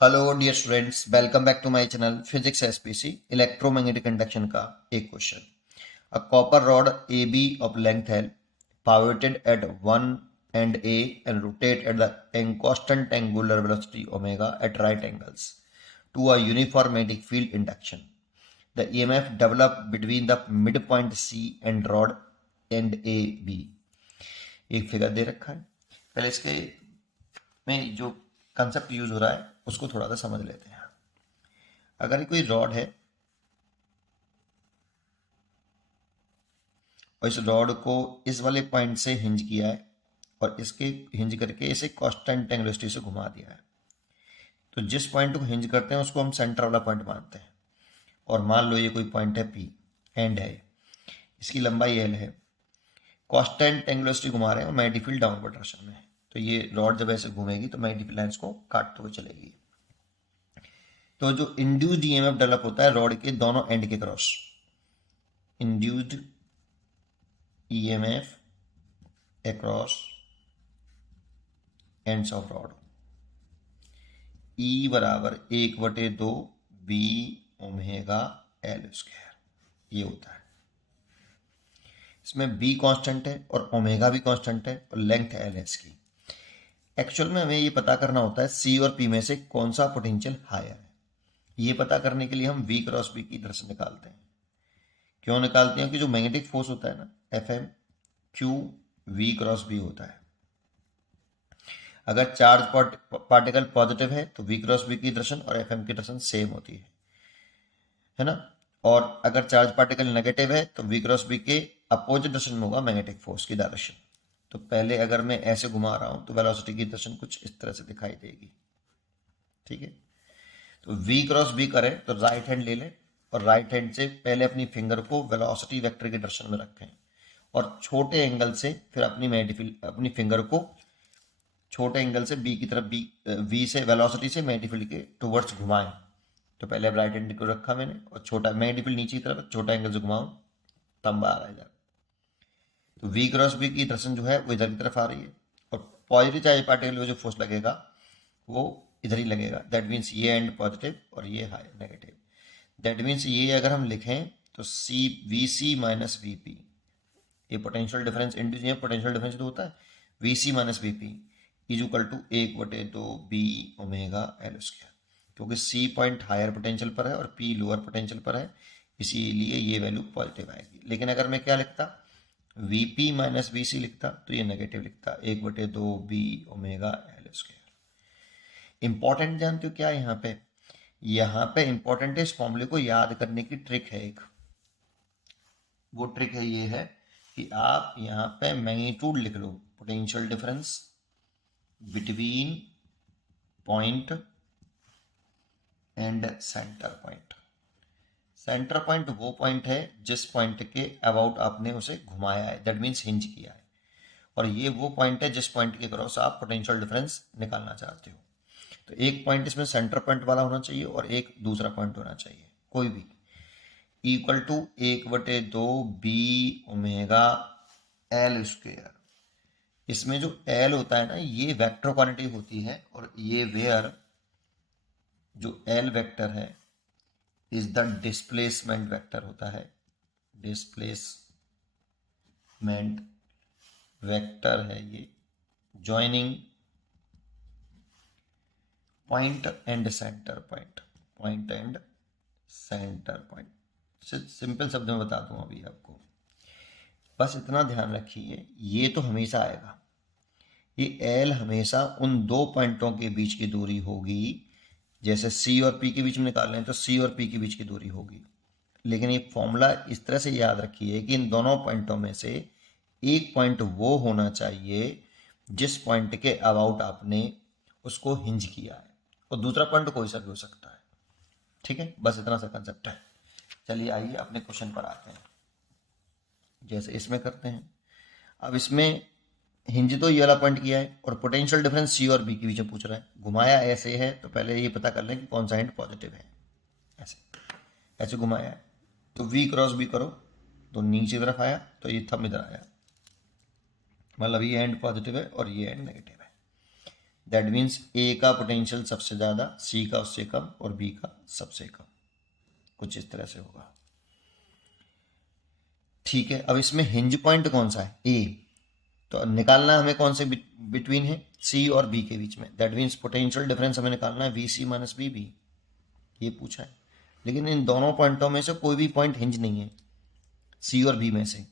Hello dear students, welcome back to my channel physics SPC. Electromagnetic conduction का एक question. A copper rod A B of length L pivoted at one end A and rotate at the constant angular velocity omega at right angles to a uniform magnetic field induction. The EMF developed between the midpoint C and rod end A B. एक figure दे रखा है। पहले इसके में जो concept use हो रहा है उसको थोड़ा सा समझ लेते हैं। अगर कोई रॉड है और इस रॉड को इस वाले पॉइंट से हिंज किया है और इसके हिंज करके इसे कांस्टेंट एंगुलर वेलोसिटी से घुमा दिया है, तो जिस पॉइंट को हिंज करते हैं उसको हम सेंटर वाला पॉइंट मानते हैं। और मान लो ये कोई पॉइंट है पी, एंड है, इसकी लंबाई एल है, कांस्टेंट एंगुलर वेलोसिटी घुमा रहे हैं और मैग्नेटिक फील्ड डाउनवर्ड डायरेक्शन में है। तो ये रॉड जब ऐसे घूमेगी तो मैग्नेटिक लाइंस को काटते हुए चलेगी। तो जो इंड्यूस्ड ईएमएफ डेवलप होता है रॉड के दोनों एंड के cross, induced EMF across ends of rod, E बराबर 1/2 बी ओमेगा एल स्क्वायर, ये होता है। इसमें बी कांस्टेंट है और ओमेगा भी कांस्टेंट है और लेंथ एल है इसकी। एक्चुअल में हमें ये पता करना होता है सी और पी में से कौन सा पोटेंशियल हायर है। ये पता करने के लिए हम वी क्रॉस बी की दर्शन निकालते हैं। क्यों निकालते हैं? कि जो मैग्नेटिक फोर्स होता है ना, F M Q V cross B होता है। अगर चार्ज पार्टिकल पॉजिटिव है तो वी क्रॉस बी की डायरेक्शन और एफ एम की डायरेक्शन सेम होती है ना। और अगर चार्ज पार्टिकल नेगेटिव है तो वी क्रॉस बी के अपोजिट डायरेक्शन में होगा मैग्नेटिक फोर्स की डायरेक्शन। तो पहले अगर मैं ऐसे घुमा रहा हूं तो वेलोसिटी की डायरेक्शन कुछ इस तरह से दिखाई देगी, ठीक है। तो वी क्रॉस बी करें तो राइट हैंड ले लें और राइट हैंड से पहले अपनी फिंगर को वेलोसिटी वेक्टर की डायरेक्शन में रखें और छोटे एंगल से फिर अपनी फिंगर को छोटे एंगल से बी की तरफ वी से वेलोसिटी से मैग्नेटिक फील्ड के टुवर्ड्स घुमाएं। तो पहले अब राइट हैंड को रखा मैंने और छोटा मैग्नेटिक फील्ड नीचे की तरफ छोटा एंगल से घुमाऊं, तब आ रहा है इधर। तो वी क्रॉस बी की डायरेक्शन जो है वो इधर की तरफ आ रही है और पॉजिटिव चार्ज पार्टिकल में जो फोर्स लगेगा वो इधर ही लगेगा। दैट मीन्स ये एंड पॉजिटिव और ये हाई नेगेटिव। दैट मीन्स ये अगर हम लिखें तो C V C minus V P, ये potential difference induce potential difference तो होता है V C minus V P is equal to 1/2 B omega L square. क्योंकि सी पॉइंट हायर पोटेंशियल पर है और पी लोअर पोटेंशियल पर है, इसीलिए ये वैल्यू पॉजिटिव आएगी। लेकिन अगर मैं क्या लिखता, V P minus V C लिखता तो ये नेगेटिव लिखता, 1/2 B omega L square. Important जानते हो क्या है यहाँ पे इंपॉर्टेंट है, इस फॉर्मूले को याद करने की ट्रिक है एक। वो ट्रिक है ये है कि आप यहाँ पे मैग्नीट्यूड लिख लो, potential difference between point and center point. Center point वो पॉइंट है जिस पॉइंट के अबाउट आपने उसे घुमाया है, दैट मीन्स हिंज किया है। और ये वो पॉइंट है जिस पॉइंट के क्रॉस आप पोटेंशियल डिफरेंस निकालना चाहते हो। तो एक पॉइंट इसमें सेंटर पॉइंट वाला होना चाहिए और एक दूसरा पॉइंट होना चाहिए कोई भी, equal to 1/2 B omega L square. इसमें जो एल होता है ना ये वेक्टर क्वांटिटी होती है और ये वेयर जो एल वेक्टर है इज द डिस्प्लेसमेंट वेक्टर होता है। डिस्प्लेसमेंट वेक्टर है ये joining point and center point, point and center point. Simple शब्द में बता दूं अभी आपको, बस इतना ध्यान रखिए, ये तो हमेशा आएगा। ये एल हमेशा उन दो पॉइंटों के बीच की दूरी होगी, जैसे सी और पी के बीच में निकाल लें तो सी और पी के बीच की दूरी होगी। लेकिन ये फॉर्मूला इस तरह से याद रखिए कि इन दोनों पॉइंटों में से एक पॉइंट वो होना चाहिए जिस पॉइंट के अबाउट आपने उसको हिंज किया है और दूसरा पॉइंट कोई सा भी हो सकता है, ठीक है। बस इतना सा कंसेप्ट है। चलिए आइए अपने क्वेश्चन पर आते हैं, जैसे इसमें करते हैं। अब इसमें हिंज तो ये वाला पॉइंट किया है और पोटेंशियल डिफरेंस सी और बी के बीच में पूछ रहा है। घुमाया ऐसे है तो पहले ये पता कर लें कि कौन सा एंड पॉजिटिव है। ऐसे ऐसे घुमाया है तो वी क्रॉस बी करो तो नीचे तरफ आया तो ये थंब इधर आया, मतलब ये एंड पॉजिटिव है और ये एंड नेगेटिव है। दैट मीन्स ए का पोटेंशियल सबसे ज़्यादा, सी का उससे कम और बी का सबसे कम, कुछ इस तरह से होगा। ठीक है, अब इसमें हिंज पॉइंट कौन सा है? ए। तो निकालना हमें कौन से बिटवीन है? सी और बी के बीच में। दैट मीन्स पोटेंशियल डिफरेंस हमें निकालना है V C minus V B, ये पूछा है। लेकिन इन दोनों पॉइंटों में से कोई भी पॉइंट हिंज नहीं है सी और बी में से,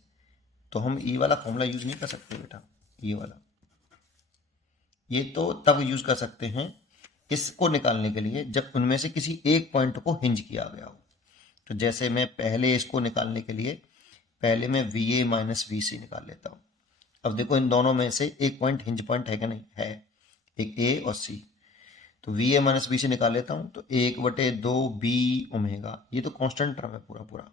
तो हम ई वाला फॉर्मूला यूज नहीं कर सकते बेटा, ये वाला। ये तो तब यूज कर सकते हैं इसको निकालने के लिए जब उनमें से किसी एक पॉइंट को हिंज किया गया हो। तो जैसे मैं पहले इसको निकालने के लिए पहले मैं वी ए माइनस वी सी निकाल लेता हूँ। अब देखो इन दोनों में से एक पॉइंट हिंज पॉइंट है कि नहीं है, एक ए और सी। तो वी ए माइनस बी से निकाल लेता हूँ, तो 1/2 बी ओमेगा, ये तो कांस्टेंट टर्म है पूरा पूरा।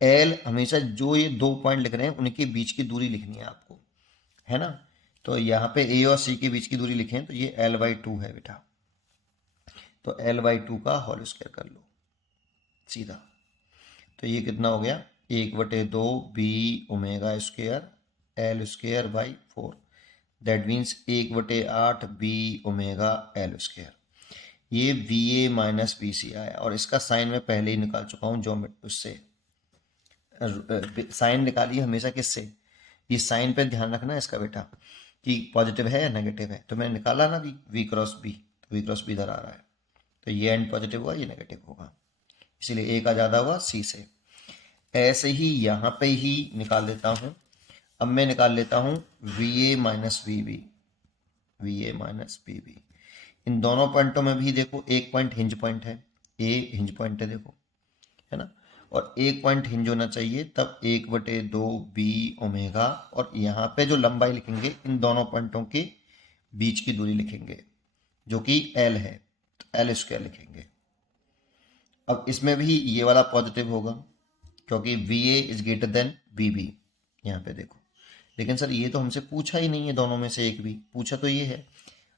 एल हमेशा जो ये दो पॉइंट लिख रहे हैं उनके बीच की दूरी लिखनी है आपको, है ना। तो यहाँ पे ए और सी के बीच की दूरी लिखें तो ये L/2 है बेटा। तो L/2 का होल स्क्वायर कर लो सीधा। तो ये कितना हो गया? 1/2 B omega square L square by 4। That means 1/8 B omega L square. ये V A minus B C आया, और इसका साइन मैं पहले ही निकाल चुका हूँ जो उससे साइन निकालिए हमेशा किससे? ये साइन पे ध्यान रखना है इसका बेटा कि पॉजिटिव है या नेगेटिव है। तो मैंने निकाला ना वी क्रॉस बी, तो वी क्रॉस बी इधर आ रहा है, तो ये एंड पॉजिटिव हुआ, ये नेगेटिव होगा, इसीलिए ए का ज़्यादा हुआ सी से। ऐसे ही यहाँ पे ही निकाल देता हूँ। अब मैं निकाल लेता हूँ V A minus V B, V A minus V B. इन दोनों पॉइंटों में भी देखो एक पॉइंट हिंज पॉइंट है, ए हिंज पॉइंट है देखो, है ना। और एक पॉइंट हिंज होना चाहिए, तब 1/2 बी ओमेगा, और यहाँ पे जो लंबाई लिखेंगे इन दोनों पॉइंटों के बीच की दूरी लिखेंगे जो कि एल है, तो एल स्क्वायर लिखेंगे। अब इसमें भी ये वाला पॉजिटिव होगा क्योंकि V A is greater than B B, यहाँ पे देखो। लेकिन सर ये तो हमसे पूछा ही नहीं है दोनों में से एक भी, पूछा तो ये है।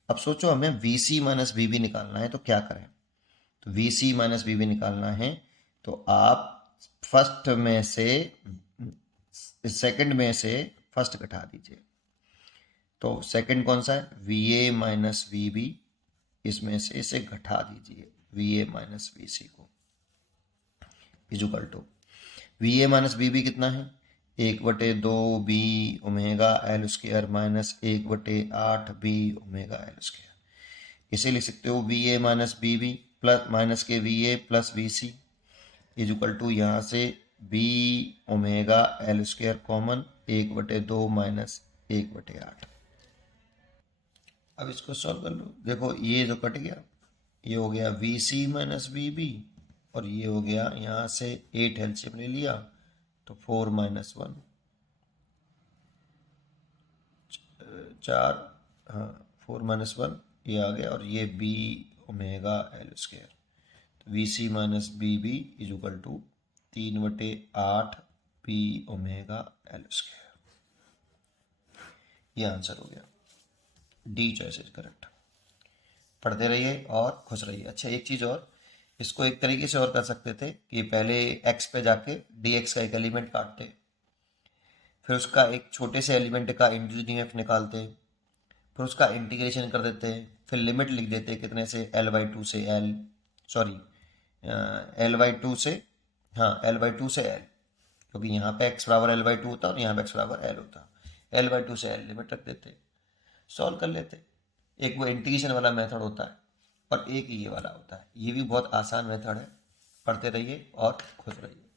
अब सोचो हमें V C minus B B निकालना है, तो क्या करें? तो V C minus B B निकालना है तो आप फर्स्ट में से सेकंड में से फर्स्ट घटा दीजिए। तो सेकंड कौन सा है? V A minus V B, इसमें से इसे घटा दीजिए V A minus V C को, equal to V A minus B B कितना है? 1/2 B omega L square minus 1/8 B omega L square. इसे लिख सकते हो V A minus B B plus minus के V A plus V C equal to यहाँ से B omega L square common 1/2 minus 1/8। अब इसको सॉल्व कर लो, देखो ये तो कट गया, ये हो गया V C minus V B, और ये हो गया यहाँ से 8 एलसीएम ले लिया तो 4 माइनस 1 4, हाँ 4 माइनस 1 ये आ गया, और ये बी ओमेगा एल स्क्वायर। तो V C minus B B is equal to 3/8 B omega L square. ये आंसर हो गया, डी चॉइस इज करेक्ट। पढ़ते रहिए और खुश रहिए। अच्छा एक चीज़ और, इसको एक तरीके से और कर सकते थे कि पहले x पे जाके dx का एक एलिमेंट काटते, फिर उसका एक छोटे से एलिमेंट का इंटीग्रेशन निकालते, फिर उसका इंटीग्रेशन कर देते, फिर लिमिट लिख देते कितने से, L/2 से L, सॉरी L/2 से, हाँ L/2 से L, क्योंकि यहाँ पे x बराबर L/2 होता और यहाँ पे x बराबर L होता। L/2 से L लिमिट रख देते, सॉल्व कर लेते। एक वो इंटीग्रेशन वाला मेथड होता है और एक ये वाला होता है, ये भी बहुत आसान मेथड है। पढ़ते रहिए और खुश रहिए।